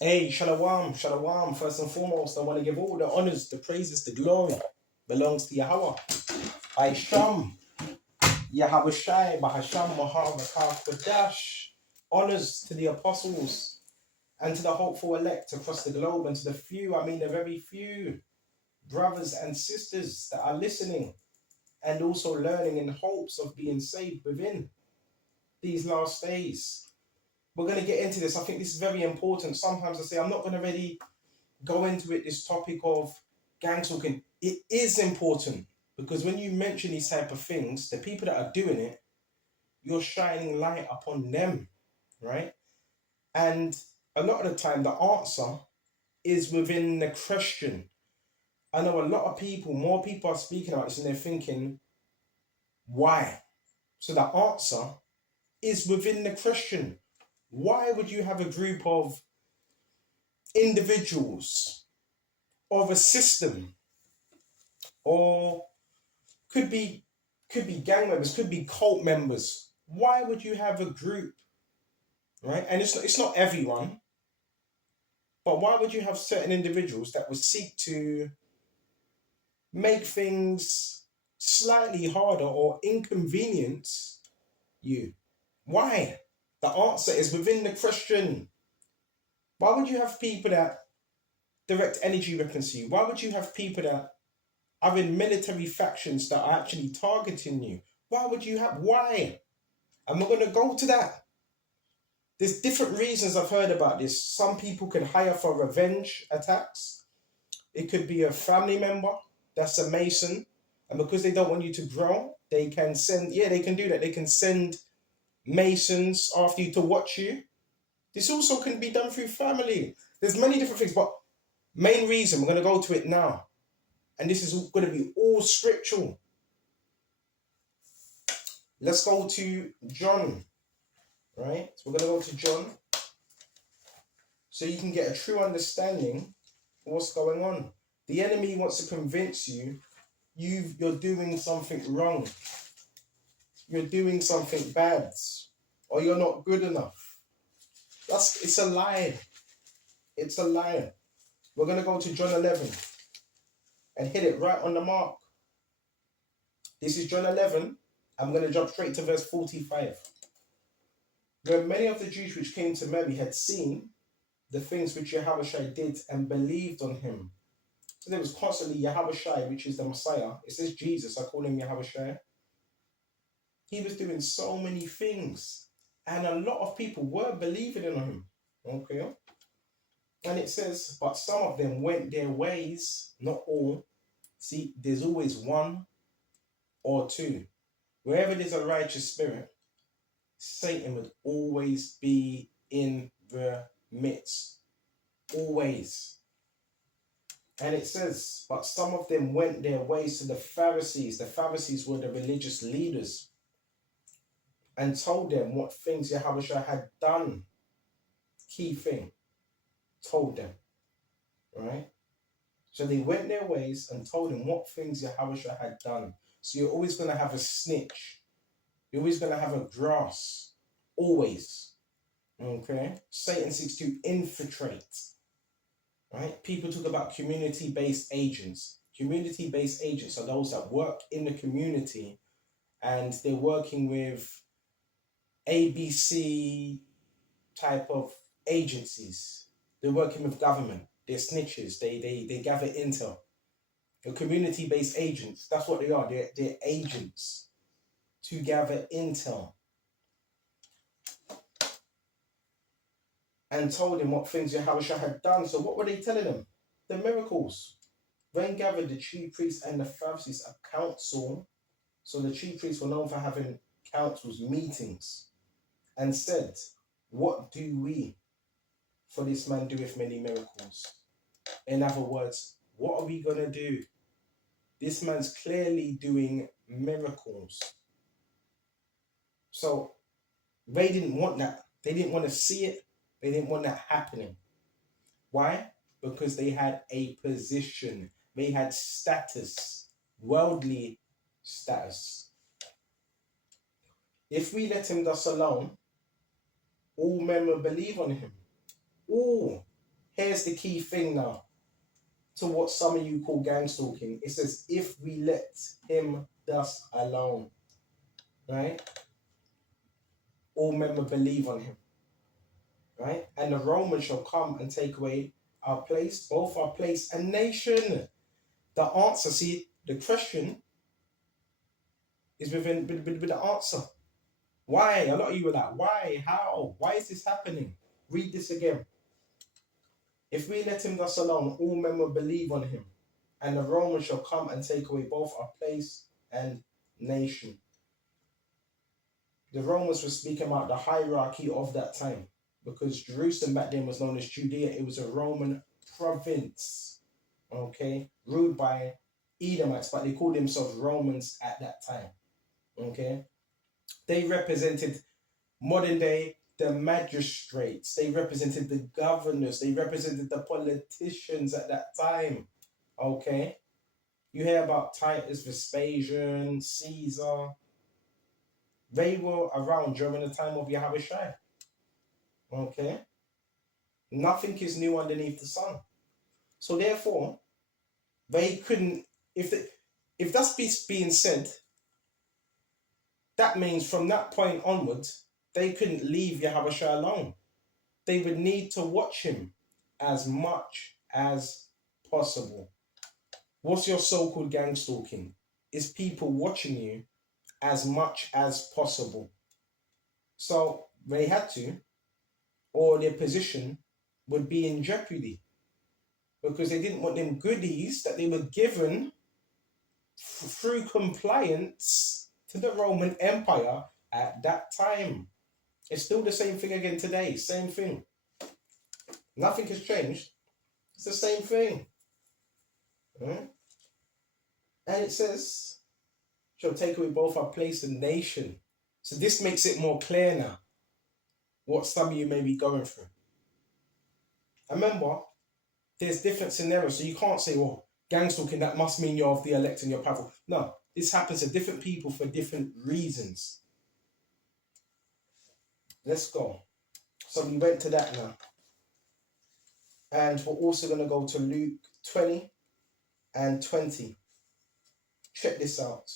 Hey, shalom, shalom. First and foremost, I want to give all the honors, the praises, the glory belongs to Yahweh. I Sham, Yahweh Shai, Bahasham, Maharakah, Kodash. Honors to the apostles and to the hopeful elect across the globe and to the few, I mean the very few brothers and sisters that are listening and also learning in hopes of being saved within these last days. We're going to get into this. I think this is very important. Sometimes I say I'm not going to really go into it, this topic of gang talking. It is important because when you mention these type of things, the people that are doing it, you're shining light upon them, right? And a lot of the time, the answer is within the question. I know a lot of people, more people are speaking about this and they're thinking, why? So the answer is within the question. Why would you have a group of individuals, of a system, or could be gang members, could be cult members? Why would you have a group, right? And it's not everyone, but why would you have certain individuals that would seek to make things slightly harder or inconvenience you? Why? The answer is within the question. Why would you have people that direct energy weapons to you? Why would you have people that are in military factions that are actually targeting you? Why would you have? Why? I'm not going to go to that. There's different reasons I've heard about this. Some people can hire for revenge attacks. It could be a family member that's a Mason, and because they don't want you to grow, they can send, yeah, they can do that. They can send Masons after you to watch you. This also can be done through family. There's many different things, but main reason, we're going to go to it now. And this is going to be all scriptural. Let's go to John, right? So we're going to go to John so you can get a true understanding of what's going on. The enemy wants to convince you you're doing something wrong. You're doing something bad, or you're not good enough. It's a lie. It's a lie. We're going to go to John 11 and hit it right on the mark. This is John 11. I'm going to jump straight to verse 45. Where many of the Jews which came to Mary had seen the things which Yahushua did and believed on him. So there was constantly Yahushua, which is the Messiah. It says Jesus, I call him Yahushua. He was doing so many things. And a lot of people were believing in him. Okay? And it says, but some of them went their ways, not all. See, there's always one or two. Wherever there's a righteous spirit, Satan would always be in the midst. Always. And it says, but some of them went their ways to the Pharisees. The Pharisees were the religious leaders, and told them what things Yahushua had done. Key thing. Told them. Right? So they went their ways and told him what things Yahushua had done. So you're always going to have a snitch. You're always going to have a grass. Always. Okay? Satan seeks to infiltrate. Right? People talk about community-based agents. Community-based agents are those that work in the community and they're working with ABC type of agencies. They're working with government. They're snitches. They gather intel. They're community-based agents. That's what they are. They're agents to gather intel. And told him what things Yahushua had done. So what were they telling them? The miracles. Then gathered the chief priests and the Pharisees a council. So the chief priests were known for having councils, meetings, and said, what do we? For this man doeth many miracles. In other words, what are we going to do? This man's clearly doing miracles. So they didn't want that. They didn't want to see it. They didn't want that happening. Why? Because they had a position. They had status, worldly status. If we let him thus alone, all men will believe on him. All. Here's the key thing now to what some of you call gang stalking. It says, if we let him thus alone, right? All men will believe on him, right? And the Romans shall come and take away our place, both our place and nation. The answer, see, the question is with the answer. Why? A lot of you were like, why? How? Why is this happening? Read this again. If we let him thus alone, all men will believe on him, and the Romans shall come and take away both our place and nation. The Romans were speaking about the hierarchy of that time, because Jerusalem back then was known as Judea. It was a Roman province, okay, ruled by Edomites, but they called themselves Romans at that time, okay. They represented modern day the magistrates, they represented the governors, they represented the politicians at that time, okay. You hear about Titus, Vespasian, Caesar. They were around during the time of Yahushua, okay. Nothing is new underneath the sun. So therefore, they couldn't, if that's being said, that means from that point onwards, they couldn't leave Yahushua alone. They would need to watch him as much as possible. What's your so-called gang stalking? Is people watching you as much as possible. So they had to, or their position would be in jeopardy, because they didn't want them goodies that they were given through compliance to the Roman Empire at that time. It's still the same thing again today, same thing. Nothing has changed. It's the same thing. And it says, shall take away both our place and nation. So this makes it more clear now what some of you may be going through. And remember, there's different scenarios, so you can't say, well, gang stalking, that must mean you're of the elect and you're powerful. No, this happens to different people for different reasons. Let's go. So we went to that now. And we're also going to go to Luke 20 and 20. Check this out.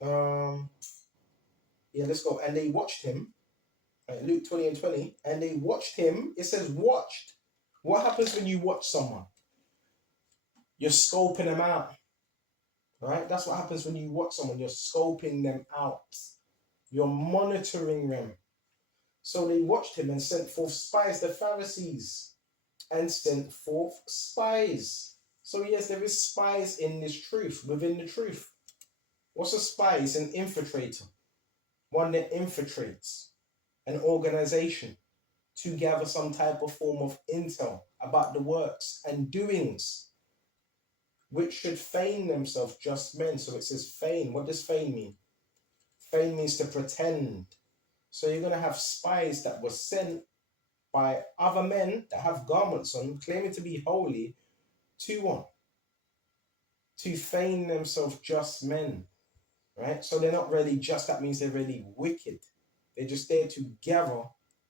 Yeah, let's go. And they watched him. Right, Luke 20 and 20. And they watched him. It says watched. What happens when you watch someone? You're scoping them out. Right? That's what happens when you watch someone. You're scoping them out. You're monitoring them. So they watched him and sent forth spies, the Pharisees, and sent forth spies. So yes, there is spies in this truth, within the truth. What's a spy? It's an infiltrator. One that infiltrates an organization to gather some type of form of intel about the works and doings, which should feign themselves just men. So it says feign. What does feign mean? Feign means to pretend. So you're going to have spies that were sent by other men that have garments on, claiming to be holy, to what? To feign themselves just men, right? So they're not really just, that means they're really wicked. They're just there to gather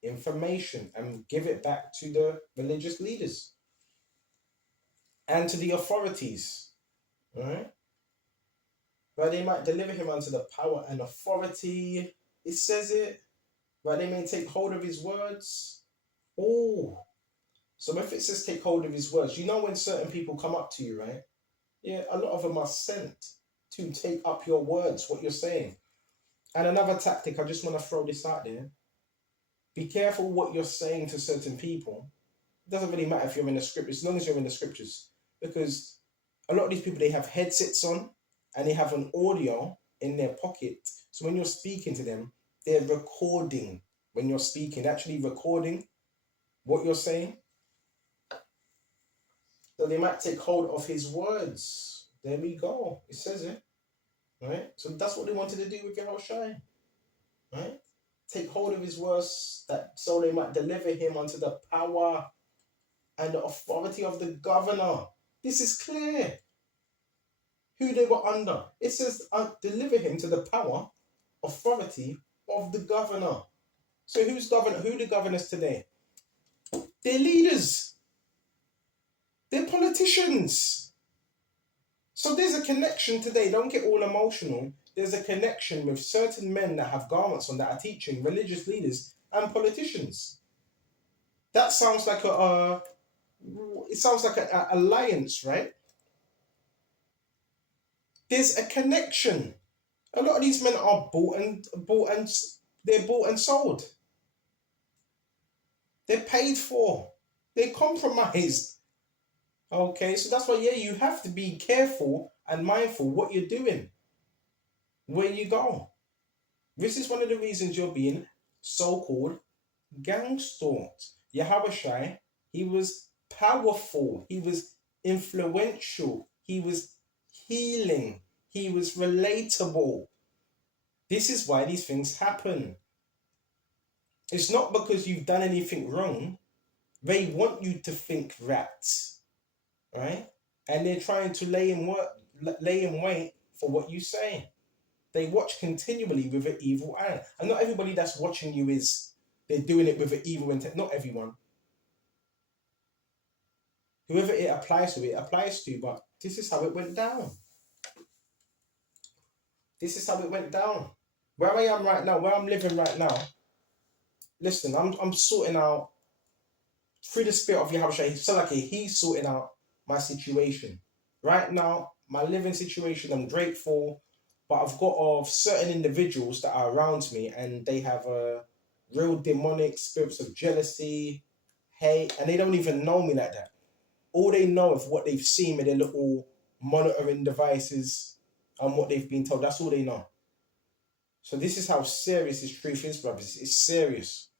information and give it back to the religious leaders and to the authorities, right? But they might deliver him unto the power and authority. It says it. Right? They may take hold of his words. Oh, so if it says take hold of his words, you know when certain people come up to you, right? Yeah, a lot of them are sent to take up your words, what you're saying. And another tactic, I just want to throw this out there. Be careful what you're saying to certain people. It doesn't really matter if you're in the scriptures, as long as you're in the scriptures. Because a lot of these people, they have headsets on and they have an audio in their pocket. So when you're speaking to them, they're recording when you're speaking, actually recording what you're saying. So they might take hold of his words. There we go. It says it. Right? So that's what they wanted to do with Yahushua. Right? Take hold of his words, that so they might deliver him unto the power and the authority of the governor. This is clear. Who they were under. It says deliver him to the power, authority of the governor. So who's governor? Who are the governors today? They're leaders. They're politicians. So there's a connection today. Don't get all emotional. There's a connection with certain men that have garments on that are teaching religious leaders and politicians. That sounds like it sounds like an alliance, right? There's a connection. A lot of these men are they're bought and sold. They're paid for. They're compromised. Okay, so that's why, yeah, you have to be careful and mindful what you're doing, where you go. This is one of the reasons you're being so-called gang-stalked. Yahushua, he was powerful. He was influential. He was healing. He was relatable. This is why these things happen. It's not because you've done anything wrong. They want you to think that, right? And they're trying to lay in wait for what you say. They watch continually with an evil eye. And not everybody that's watching you they're doing it with an evil intent. Not everyone. Whoever it applies to, but this is how it went down. This is how it went down. Where I am right now, where I'm living right now, listen, I'm sorting out through the spirit of Yahushua. So like he's sorting out my situation. Right now, my living situation, I'm grateful, but I've got of certain individuals that are around me and they have a real demonic spirits of jealousy, hate, and they don't even know me like that. All they know of what they've seen with their little monitoring devices and what they've been told. That's all they know. So this is how serious this truth is, brothers. It's serious.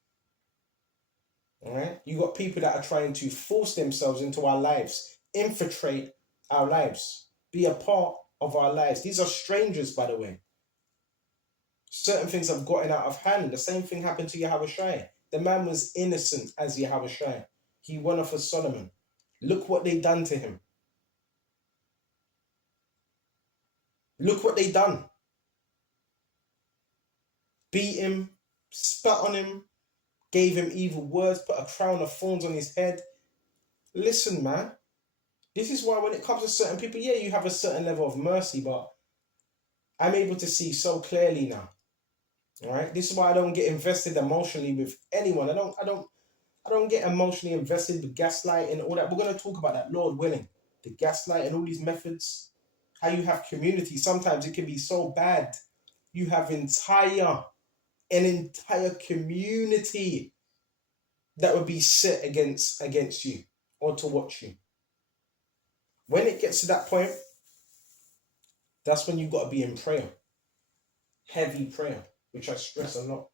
All right? You got people that are trying to force themselves into our lives, infiltrate our lives, be a part of our lives. These are strangers, by the way. Certain things have gotten out of hand. The same thing happened to Yahushua. The man was innocent as Yahushua. He won off of Solomon. Look what they done to him. Look what they done. Beat him, spat on him, gave him evil words, put a crown of thorns on his head. Listen, man. This is why when it comes to certain people, yeah, you have a certain level of mercy, but I'm able to see so clearly now. All right? This is why I don't get invested emotionally with anyone. I don't get emotionally invested with gaslighting and all that. We're going to talk about that, Lord willing. The gaslight and all these methods. How you have community. Sometimes it can be so bad. You have an entire community that would be set against you or to watch you. When it gets to that point, that's when you've got to be in prayer. Heavy prayer, which I stress a lot.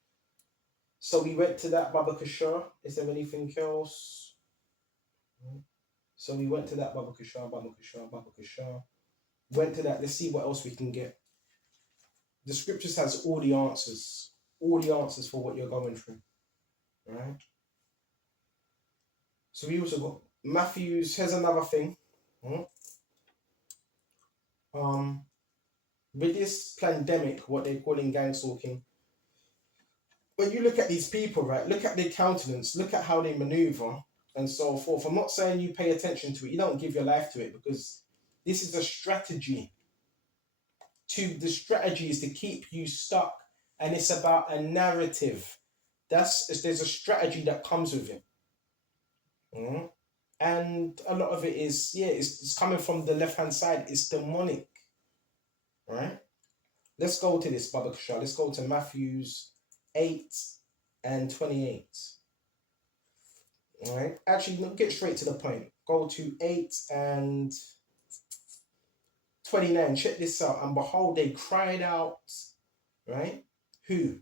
So we went to that Baba Kashar. Is there anything else? So we went to that Baba Kashar. Went to that. Let's see what else we can get. The scriptures has all the answers for what you're going through. Right? So we also got Matthew's. Here's another thing. With this pandemic, what they're calling gang stalking, when you look at these people, right, look at their countenance, look at how they maneuver and so forth. I'm not saying you pay attention to it. You don't give your life to it because this is a strategy. The strategy is to keep you stuck, and it's about a narrative. There's a strategy that comes with it. And a lot of it is, it's coming from the left-hand side. It's demonic. Right? Let's go to this, Baba Kashar. Let's go to Matthew's 8 and 28. All right. Actually, get straight to the point. Go to 8 and 29. Check this out. And behold, they cried out, right? Who?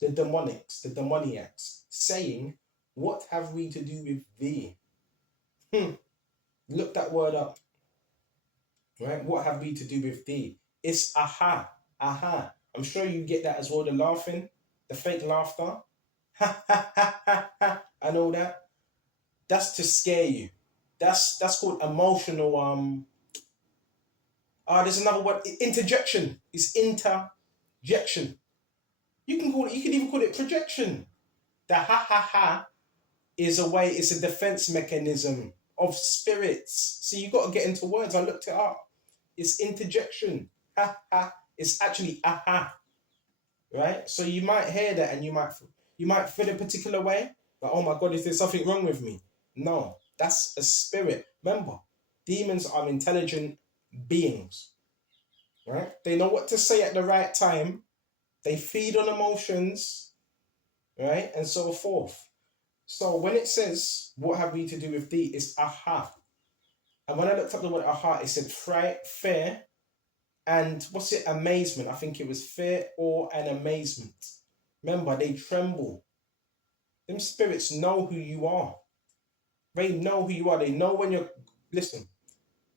The demoniacs, saying, what have we to do with thee? Look that word up. Right? What have we to do with thee? It's aha. I'm sure you get that as well, the laughing, the fake laughter. Ha ha ha ha ha. And all that. That's to scare you. That's called emotional there's another word, interjection. It's interjection. You can even call it projection. The ha ha ha is a way, it's a defense mechanism of spirits. So you got to get into words. I looked it up. It's interjection. Ha ha. It's actually aha. Right? So you might hear that and you might feel a particular way. Like, oh my God, is there something wrong with me? No, that's a spirit. Remember, demons are intelligent beings. Right? They know what to say at the right time. They feed on emotions, right? And so forth. So when it says, what have we to do with thee? It's aha. And when I looked up the word aha, it said fright, fear, and what's it? Amazement. I think it was fear, awe, and amazement. Remember, they tremble. Them spirits know who you are. They know who you are. They know when you're, listen,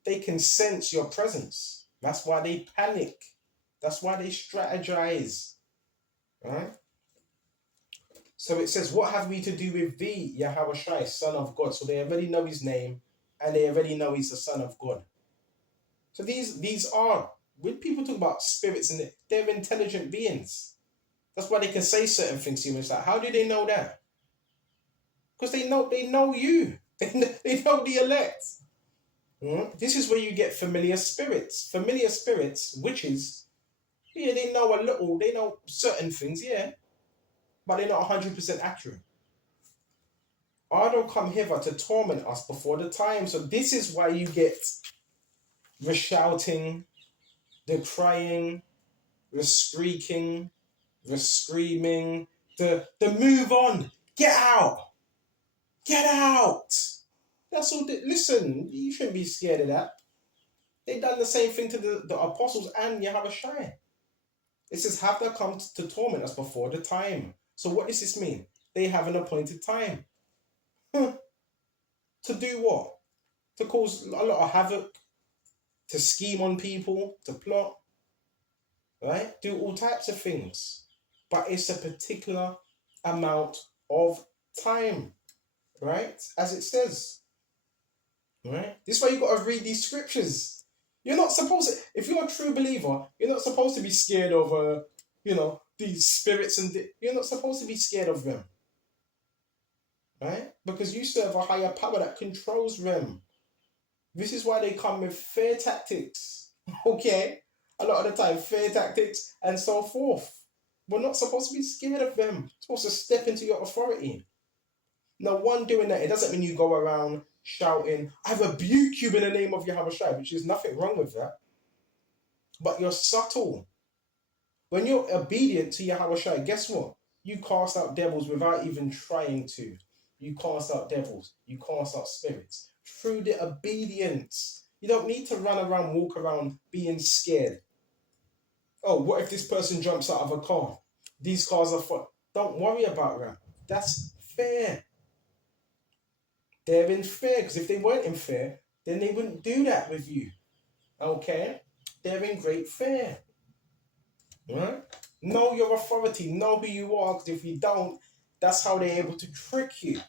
they can sense your presence. That's why they panic. That's why they strategize. Right? So it says, what have we to do with thee, Yahweh Shai, Son of God? So they already know his name and they already know he's the Son of God. So these are, when people talk about spirits, and they're intelligent beings. That's why they can say certain things to you. It's like, how do they know that? Because they know you. They know the elect. This is where you get familiar spirits. Familiar spirits, witches, yeah, they know a little, they know certain things, yeah, but they're not 100% accurate. I don't come hither to torment us before the time. So this is why you get the shouting, the crying, the squeaking, the screaming, the move on, get out, get out. That's all. Listen, you shouldn't be scared of that. They done the same thing to the apostles and Yahweh Shai. It says, have they come to torment us before the time? So what does this mean? They have an appointed time. To do what? To cause a lot of havoc, to scheme on people, to plot, right? Do all types of things. But it's a particular amount of time, right? As it says, right? This is why you got to read these scriptures. You're not supposed to, if you're a true believer, you're not supposed to be scared of, these spirits, and you're not supposed to be scared of them, right? Because you serve a higher power that controls them. This is why they come with fear tactics, okay? A lot of the time, fear tactics and so forth. We're not supposed to be scared of them. We're supposed to step into your authority. Now, one doing that, it doesn't mean you go around shouting, I rebuke you in the name of Yahweh Shai, which is nothing wrong with that. But you're subtle. When you're obedient to Yahweh Shai, guess what? You cast out devils without even trying to. You cast out devils. You cast out spirits. Through the obedience. You don't need to run around, walk around being scared. Oh, what if this person jumps out of a car? These cars are fun. Don't worry about that. That's fair. They're in fear, because if they weren't in fear, then they wouldn't do that with you. Okay? They're in great fear. Right? Know your authority. Know who you are, because if you don't, that's how they're able to trick you.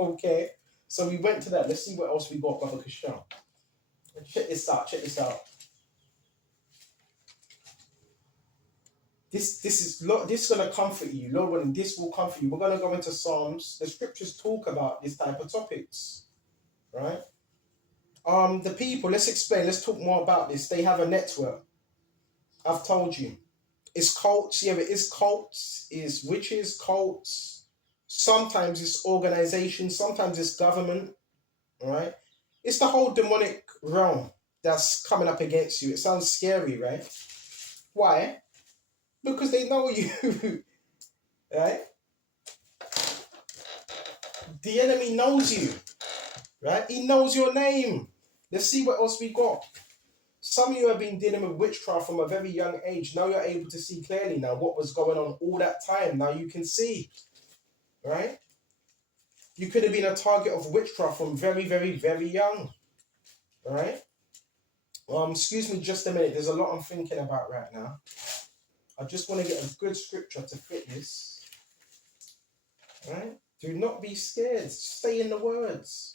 Okay? So we went to that. Let's see what else we got, Brother Kishon. Check this out. This is gonna comfort you. Lord willing, this will comfort you. We're gonna go into Psalms. The scriptures talk about this type of topics, right? The people. Let's explain. Let's talk more about this. They have a network. I've told you. It's cults. Yeah, it is cults. It's witches, cults. Sometimes it's organization. Sometimes it's government. All right. It's the whole demonic realm that's coming up against you. It sounds scary, right? Why? Because they know you, right? The enemy knows you, right? He knows your name. Let's see what else we got. Some of you have been dealing with witchcraft from a very young age. Now you're able to see clearly now what was going on all that time. Now you can see, right? You could have been a target of witchcraft from very, very, very young, right? Excuse me just a minute. There's a lot I'm thinking about right now. I just want to get a good scripture to fit this. All right? Do not be scared. Stay in the words.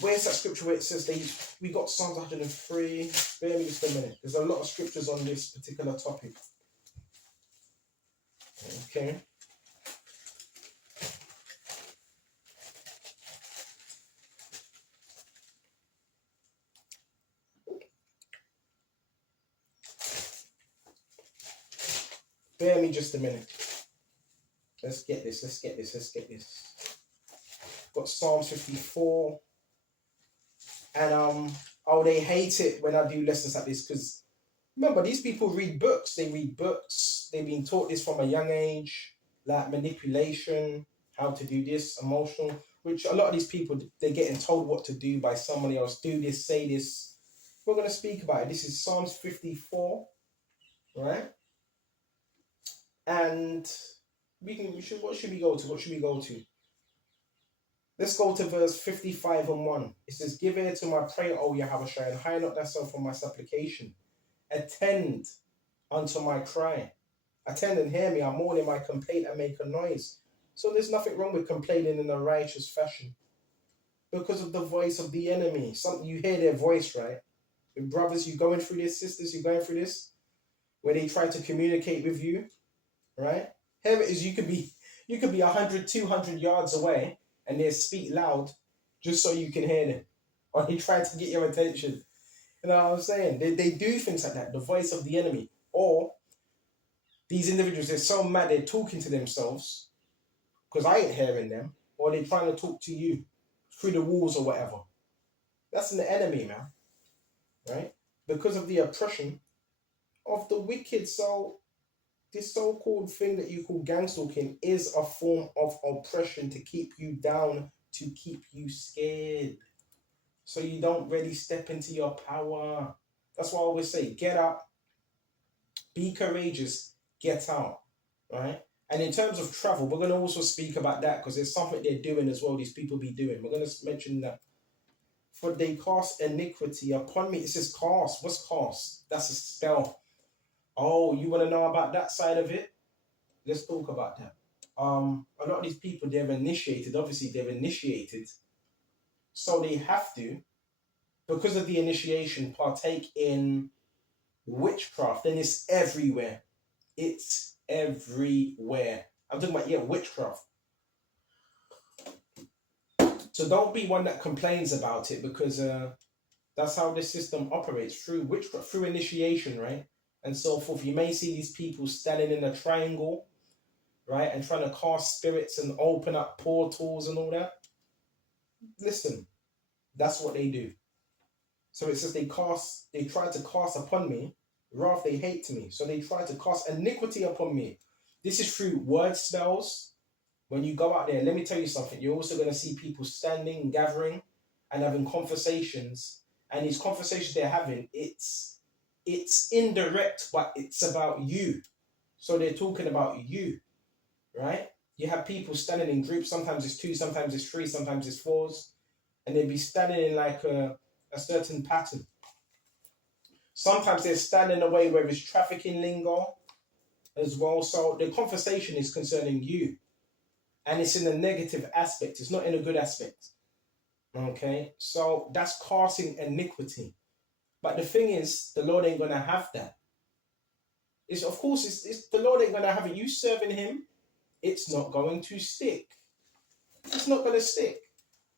Where's that scripture where it says we got Psalms 103? Bear me just a minute. There's a lot of scriptures on this particular topic. Okay. Bear me just a minute. Let's get this. Got Psalms 54. And oh, they hate it when I do lessons like this because remember, these people read books. They read books. They've been taught this from a young age, like manipulation, how to do this, emotional, which a lot of these people, they're getting told what to do by somebody else. Do this, say this. We're going to speak about it. This is Psalms 54, right? And what should we go to? Let's go to verse 55 and 1. It says, give ear to my prayer, O Yahushua, and hide not thyself from my supplication. Attend unto my cry. Attend and hear me. I mourn in my complaint and make a noise. So there's nothing wrong with complaining in a righteous fashion. Because of the voice of the enemy. You hear their voice, right? Brothers, you going through this, sisters, you going through this, where they try to communicate with you, right? Here it is, you could be 100, 200 yards away, and they speak loud just so you can hear them. Or they try to get your attention. You know what I'm saying? They do things like that, the voice of the enemy. Or these individuals, they're so mad, they're talking to themselves, because I ain't hearing them, or they're trying to talk to you through the walls or whatever. That's an enemy, man. Right? Because of the oppression of the wicked. So this so-called thing that you call gangstalking is a form of oppression to keep you down, to keep you scared, so you don't really step into your power. That's why I always say, get up, be courageous, get out, right? And in terms of travel, we're going to also speak about that because there's something they're doing as well, these people be doing. We're going to mention that. For they cast iniquity upon me. It says cast. What's cast? That's a spell. Oh, you want to know about that side of it? Let's talk about that. A lot of these people, they're initiated. Obviously, they're initiated. So they have to, because of the initiation, partake in witchcraft. And it's everywhere. It's everywhere. I'm talking about, witchcraft. So don't be one that complains about it, because that's how this system operates, through witchcraft, through initiation, right? And so forth. You may see these people standing in a triangle, right? And trying to cast spirits and open up portals and all that. Listen, that's what they do. So it says they try to cast upon me, wrath they hate me. So they try to cast iniquity upon me. This is through word spells. When you go out there, let me tell you something. You're also going to see people standing, gathering, and having conversations. And these conversations they're having, it's indirect, but it's about you. So they're talking about you, right? You have people standing in groups. Sometimes it's 2, sometimes it's 3, sometimes it's 4s. And they'd be standing in like a certain pattern. Sometimes they're standing away where it's trafficking lingo as well. So the conversation is concerning you. And it's in a negative aspect. It's not in a good aspect. Okay? So that's casting iniquity. But the thing is, the Lord ain't going to have that. It's the Lord ain't going to have it. You serving him, it's not going to stick. It's not going to stick.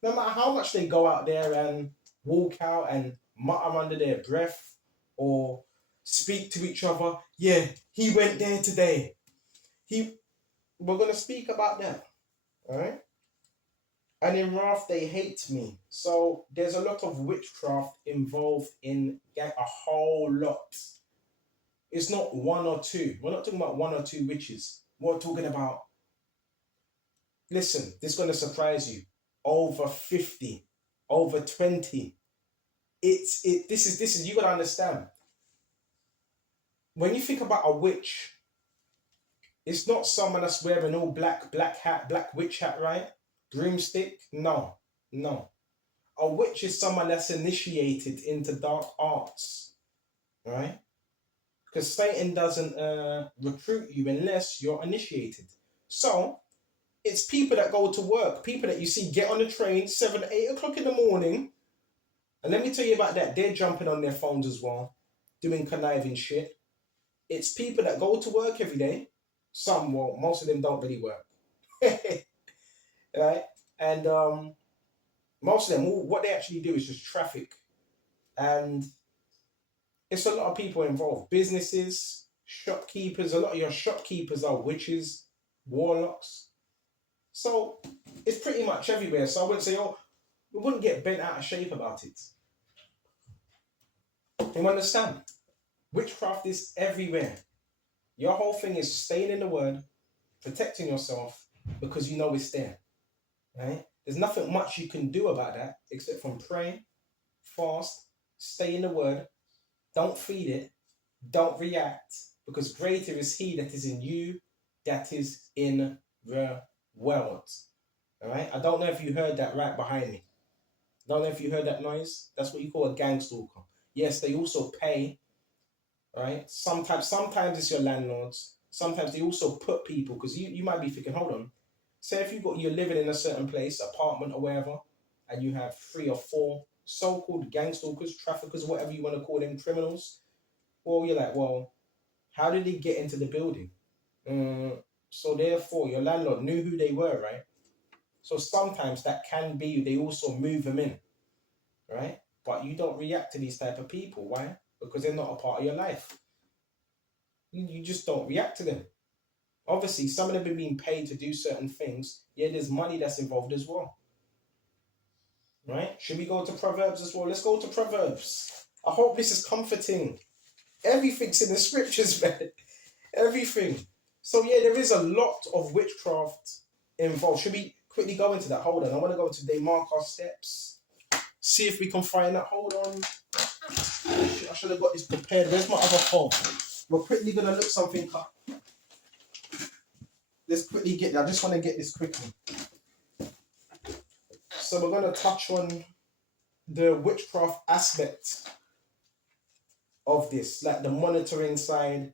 No matter how much they go out there and walk out and mutter under their breath or speak to each other. Yeah, he went there today. We're going to speak about that. All right? And in wrath, they hate me. So there's a lot of witchcraft involved in a whole lot. It's not 1 or 2. We're not talking about 1 or 2 witches. We're talking about, listen, this is going to surprise you. Over 50, over 20. This is, you got to understand. When you think about a witch, it's not someone that's wearing all black hat, black witch hat, right? Broomstick. No. A witch is someone that's initiated into dark arts, right? Because Satan doesn't recruit you unless you're initiated. So it's people that go to work, people that you see get on the train 7, 8 o'clock in the morning. And let me tell you about that. They're jumping on their phones as well, doing conniving shit. It's people that go to work every day. Some won't. Most of them don't really work. Right? And most of them, what they actually do is just traffic. And it's a lot of people involved. Businesses, Shopkeepers, a lot of your shopkeepers are witches, warlocks. So it's pretty much everywhere. So I wouldn't say, oh, we wouldn't get bent out of shape about it. You understand? Witchcraft is everywhere. Your whole thing is staying in the word, protecting yourself because you know it's there. Right? There's nothing much you can do about that except from pray, fast, stay in the word, don't feed it, don't react, because greater is he that is in you that is in the world. All right? I don't know if you heard that right behind me. I don't know if you heard that noise. That's what you call a gang stalker. Yes, they also pay, right? Sometimes it's your landlords. Sometimes they also put people, because you might be thinking, hold on. Say if you're living in a certain place, apartment or wherever, and you have 3 or 4 so-called gang stalkers, traffickers, whatever you want to call them, criminals. Well, you're like, well, how did they get into the building? So therefore, your landlord knew who they were, right? So sometimes that can be, they also move them in, right? But you don't react to these type of people. Why? Because they're not a part of your life. You just don't react to them. Obviously, some of them are being paid to do certain things. Yeah, there's money that's involved as well. Right? Should we go to Proverbs as well? Let's go to Proverbs. I hope this is comforting. Everything's in the scriptures, man. Everything. So yeah, there is a lot of witchcraft involved. Should we quickly go into that? Hold on. I want to go to they mark our steps. See if we can find that. Hold on. I should have got this prepared. Where's my other phone? We're quickly going to look something up. Let's quickly get that. I just want to get this quickly. So we're going to touch on the witchcraft aspect of this, like the monitoring side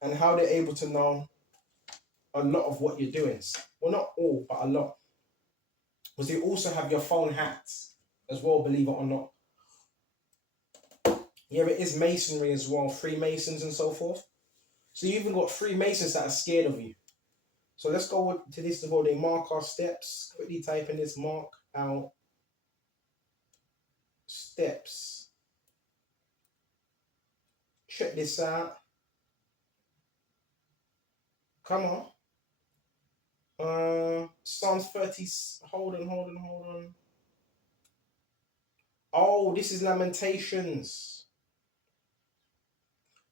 and how they're able to know a lot of what you're doing. Well, not all, but a lot. Because they also have your phone hacks as well, believe it or not. Yeah, it is masonry as well, Freemasons and so forth. So you even got Freemasons that are scared of you. So let's go to this to go. They mark our steps. Quickly type in this, mark out steps. Check this out. Come on. Psalms 30. Hold on. Oh, this is Lamentations.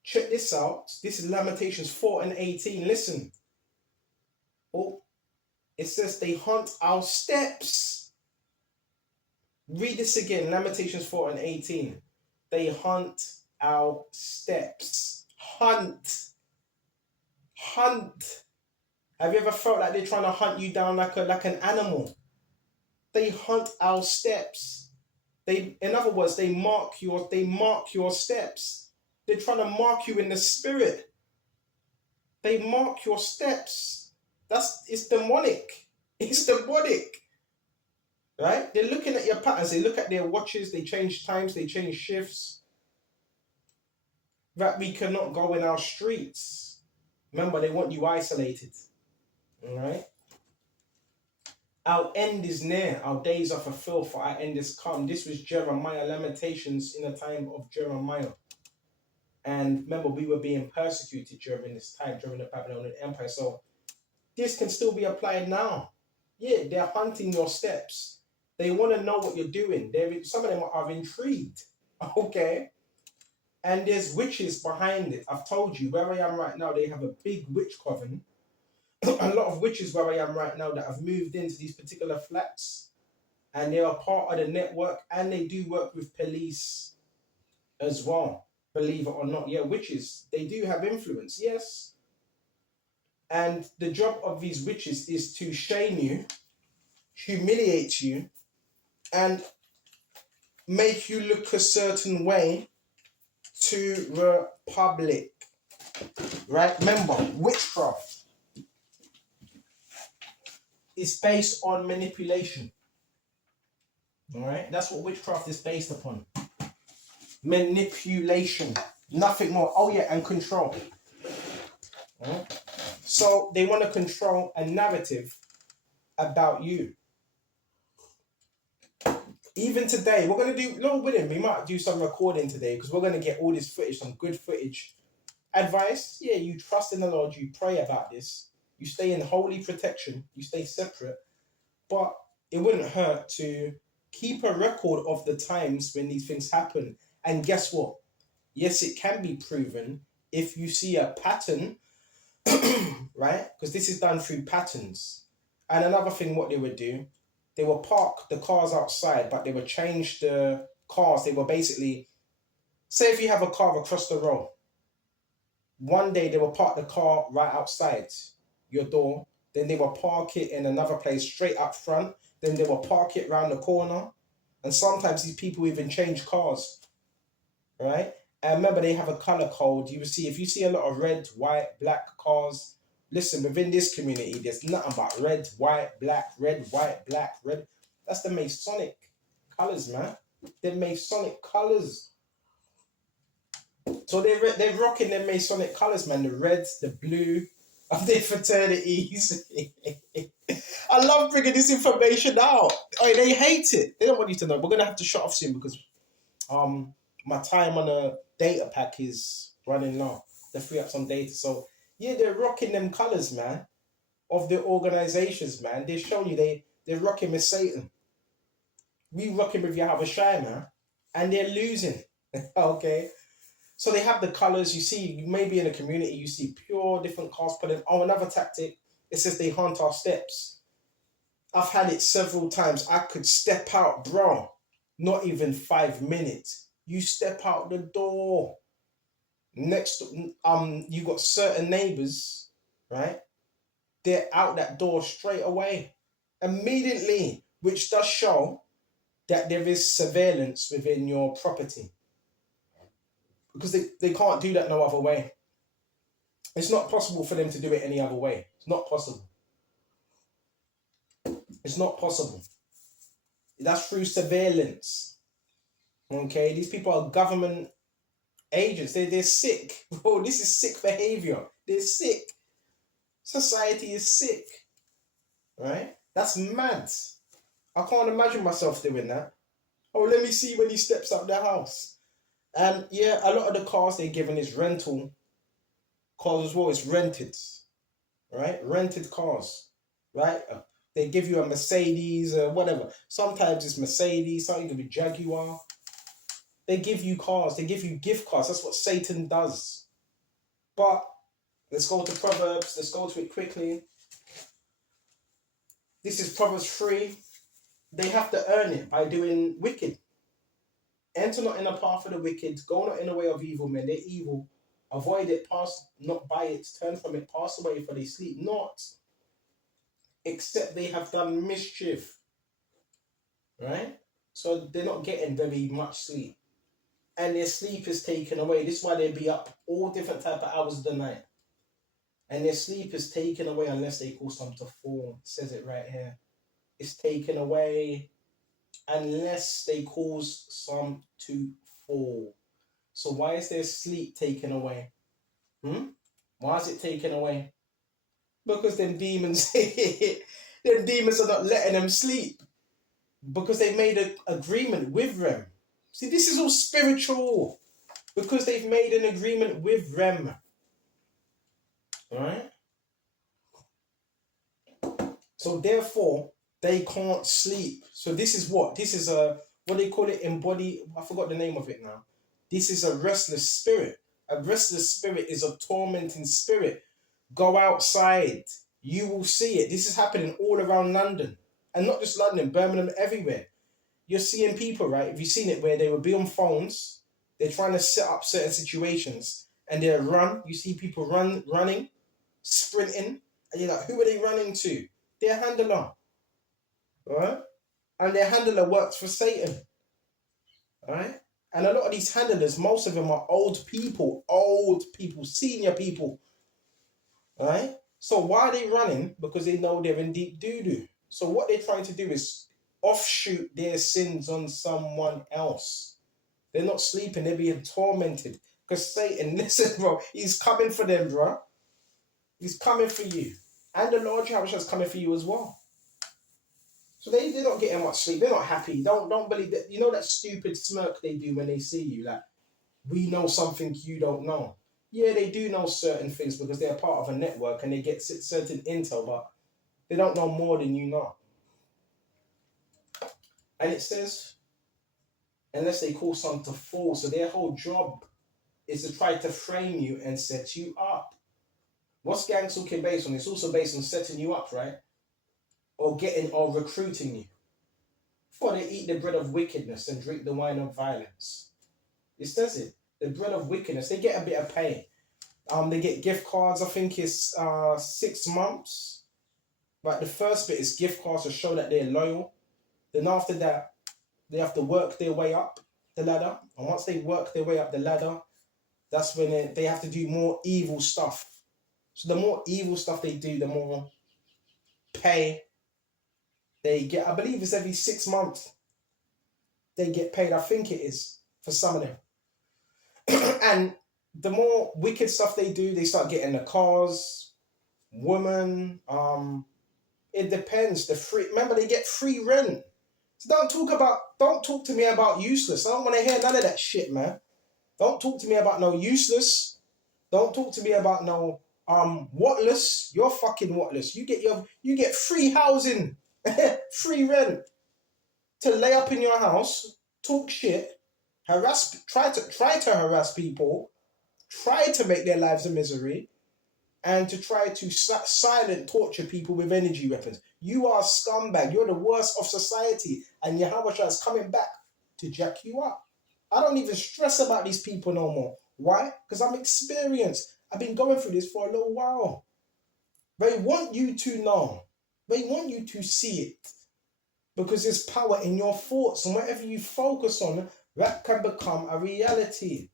Check this out. This is Lamentations 4 and 18. Listen. Oh, it says they hunt our steps. Read this again. Lamentations 4 and 18. They hunt our steps. Hunt. Have you ever felt like they're trying to hunt you down like an animal? They hunt our steps. In other words, they mark your steps. They're trying to mark you in the spirit. They mark your steps. It's demonic. It's demonic. Right? They're looking at your patterns. They look at their watches. They change times. They change shifts. That we cannot go in our streets. Remember, they want you isolated. All right? Our end is near. Our days are fulfilled, for our end is come. This was Jeremiah, Lamentations in the time of Jeremiah. And remember, we were being persecuted during this time, during the Babylonian Empire. So this can still be applied now. Yeah, they're hunting your steps. They want to know what you're doing. Some of them are intrigued. Okay? And there's witches behind it. I've told you, where I am right now, they have a big witch coven. A lot of witches where I am right now that have moved into these particular flats. And they are part of the network. And they do work with police as well. Believe it or not. Yeah, witches, they do have influence. Yes. And the job of these witches is to shame you, humiliate you, and make you look a certain way to the public. Right? Remember, witchcraft is based on manipulation. All right? That's what witchcraft is based upon. Manipulation. Nothing more. Oh, yeah, and control. Right? So they want to control a narrative about you. Even today, we're going to do, Lord willing, we might do some recording today because we're going to get all this footage, some good footage. Advice, yeah, you trust in the Lord, you pray about this, you stay in holy protection, you stay separate, but it wouldn't hurt to keep a record of the times when these things happen. And guess what? Yes, it can be proven if you see a pattern, right? Because this is done through patterns. And another thing, what they would do, they will park the cars outside, but they would change the cars. They will basically, say if you have a car across the road, one day they will park the car right outside your door, then they will park it in another place straight up front, then they will park it around the corner. And sometimes these people even change cars, right? And remember, they have a color code. You will see, if you see a lot of red, white, black cars, listen, within this community, there's nothing but red, white, black, red, white, black, red. That's the Masonic colors, man. They're Masonic colors. So they're rocking their Masonic colors, man. The red, the blue of their fraternities. I love bringing this information out. Oh, they hate it. They don't want you to know. We're gonna have to shut off soon because my time on a data pack is running low. They free up some data. So yeah, they're rocking them colors, man, of the organizations, man. They're showing you they're rocking with Satan. We rocking with Yahweh Shai, man. And they're losing. Okay. So they have the colors. You see, maybe in a community, you see pure different cars put in. Oh, another tactic. It says they haunt our steps. I've had it several times. I could step out, bro. Not even 5 minutes. You step out the door. Next, you got certain neighbors, right? They're out that door straight away, immediately, which does show that there is surveillance within your property. Because they can't do that no other way. It's not possible for them to do it any other way. It's not possible. It's not possible. That's through surveillance. Okay, these people are government agents. They're sick. Bro, this is sick behavior. They're sick. Society is sick. Right? That's mad. I can't imagine myself doing that. Oh, let me see when he steps out the house. And yeah, a lot of the cars they're given is rental cars as well. It's rented. Right? Rented cars. Right? They give you a Mercedes or whatever. Sometimes it's Mercedes, something could be Jaguar. They give you cars. They give you gift cards. That's what Satan does. But let's go to Proverbs. Let's go to it quickly. This is Proverbs 3. They have to earn it by doing wicked. Enter not in the path of the wicked. Go not in the way of evil men. They're evil. Avoid it. Pass not by it. Turn from it. Pass away, for they sleep not, except they have done mischief. Right? So they're not getting very much sleep. And their sleep is taken away. This is why they be up all different type of hours of the night. And their sleep is taken away unless they cause some to fall. It says it right here. It's taken away unless they cause some to fall. So why is their sleep taken away? Why is it taken away? Because them demons, them demons are not letting them sleep. Because they made an agreement with them. See, this is all spiritual. Because they've made an agreement with them. Alright? So therefore, they can't sleep. So this is what? This is what they call it, embody. I forgot the name of it now. This is a restless spirit. A restless spirit is a tormenting spirit. Go outside. You will see it. This is happening all around London. And not just London, Birmingham, everywhere. You're seeing people, right? Have you seen it where they will be on phones? They're trying to set up certain situations. And they'll run. You see people running, sprinting. And you're like, who are they running to? Their handler. Right? And their handler works for Satan. Right? And a lot of these handlers, most of them are old people, senior people. Right? So why are they running? Because they know they're in deep doo-doo. So what they're trying to do is offshoot their sins on someone else. They're not sleeping, they're being tormented. Because Satan, listen, bro, he's coming for them, bro. He's coming for you. And the Lord Jehovah is coming for you as well. So they're not getting much sleep. They're not happy. Don't believe that. You know that stupid smirk they do when they see you? Like, we know something you don't know. Yeah, they do know certain things because they're part of a network and they get certain intel, but they don't know more than you know. And it says, unless they call something to fall, so their whole job is to try to frame you and set you up. What's gang talking based on? It's also based on setting you up, right? Or getting or recruiting you. For they eat the bread of wickedness and drink the wine of violence. It says it. The bread of wickedness. They get a bit of pay. They get gift cards. I think it's 6 months. But the first bit is gift cards to show that they're loyal. Then after that, they have to work their way up the ladder. And once they work their way up the ladder, that's when they have to do more evil stuff. So the more evil stuff they do, the more pay they get. I believe it's every 6 months they get paid. I think it is for some of them. And the more wicked stuff they do, they start getting the cars, women. It depends. Remember, they get free rent. So don't talk to me about useless. I don't want to hear none of that shit, man. Don't talk to me about no useless. Don't talk to me about no whatless. You're fucking whatless. You get free housing, free rent to lay up in your house, talk shit, try to harass people, try to make their lives a misery, and to try to silent torture people with energy weapons. You are a scumbag. You're the worst of society, and Yahweh is coming back to jack you up. I don't even stress about these people no more. Why? Because I'm experienced. I've been going through this for a little while. They want you to know. They want you to see it. Because there's power in your thoughts, and whatever you focus on, that can become a reality.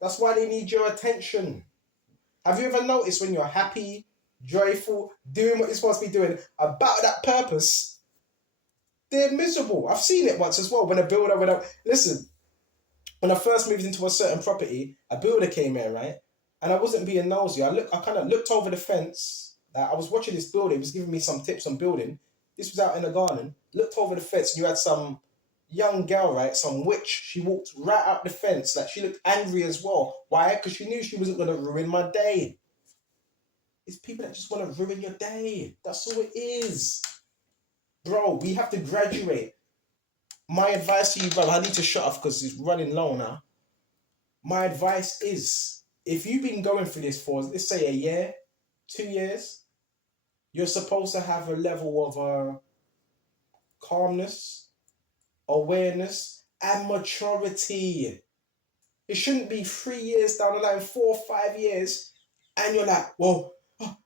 That's why they need your attention. Have you ever noticed when you're happy, joyful, doing what you're supposed to be doing, about that purpose, they're miserable? I've seen it once as well. When a builder, listen, when I first moved into a certain property, a builder came here, right? And I wasn't being nosy. I kind of looked over the fence. I was watching this builder. He was giving me some tips on building. This was out in the garden. Looked over the fence, and you had some young girl, right? Some witch. She walked right out the fence. Like, she looked angry as well. Why? Because she knew she wasn't going to ruin my day. It's people that just want to ruin your day. That's all it is. Bro, we have to graduate. My advice to you, brother, I need to shut off because it's running low now. My advice is, if you've been going through this for, let's say, a year, 2 years, you're supposed to have a level of calmness, awareness, and maturity. It shouldn't be 3 years down the line, 4 or 5 years, and you're like, well,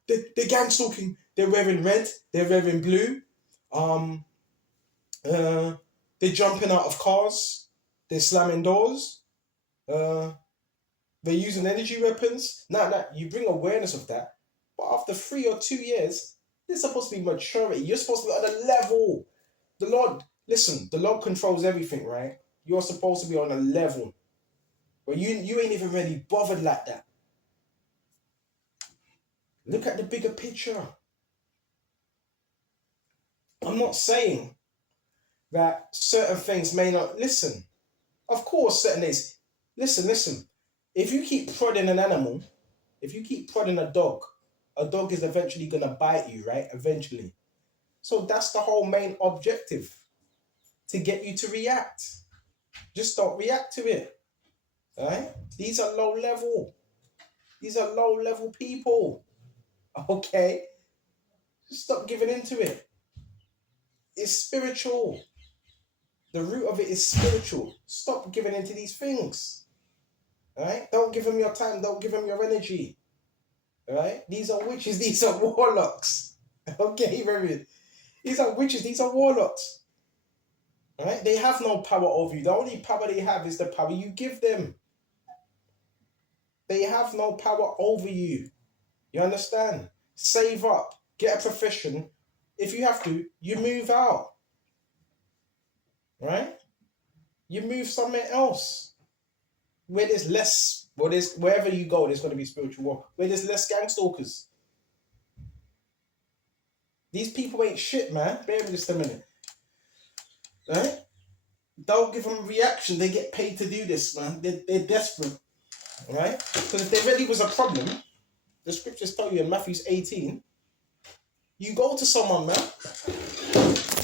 they're gang stalking. They're wearing red. They're wearing blue. They're jumping out of cars. They're slamming doors. They're using energy weapons. Now, you bring awareness of that. But after 3 or 2 years, there's supposed to be maturity. You're supposed to be on a level. The Lord controls everything, right? You're supposed to be on a level. But you ain't even really bothered like that. Look at the bigger picture. I'm not saying that certain things may not listen. Of course, certain things. Listen. If you keep prodding an animal, if you keep prodding a dog is eventually going to bite you, right? Eventually. So that's the whole main objective. To get you to react. Just don't react to it. Right? These are low level. These are low level people. Okay? Just stop giving into it. It's spiritual. The root of it is spiritual. Stop giving into these things. Right? Don't give them your time. Don't give them your energy. Right? These are witches. These are warlocks. Okay, Reverend. These are witches. These are warlocks. Right? They have no power over you. The only power they have is the power you give them. They have no power over you. You understand? Save up. Get a profession. If you have to, you move out. Right? You move somewhere else. Where there's less, wherever you go, there's going to be spiritual war. Where there's less gang stalkers. These people ain't shit, man. Bear with just a minute. Right? Don't give them reaction. They get paid to do this, man. They're desperate. Right? Because if there really was a problem, the scriptures tell you in Matthew 18, you go to someone, man.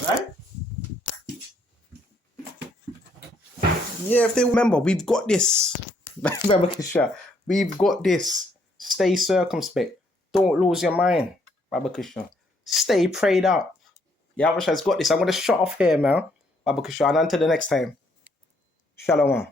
Right? Yeah, if they remember, we've got this. We've got this. Stay circumspect. Don't lose your mind. Babakisha. Stay prayed up. Yahweh has got this. I'm going to shut off here, man. Babakisha. And until the next time. Shalom.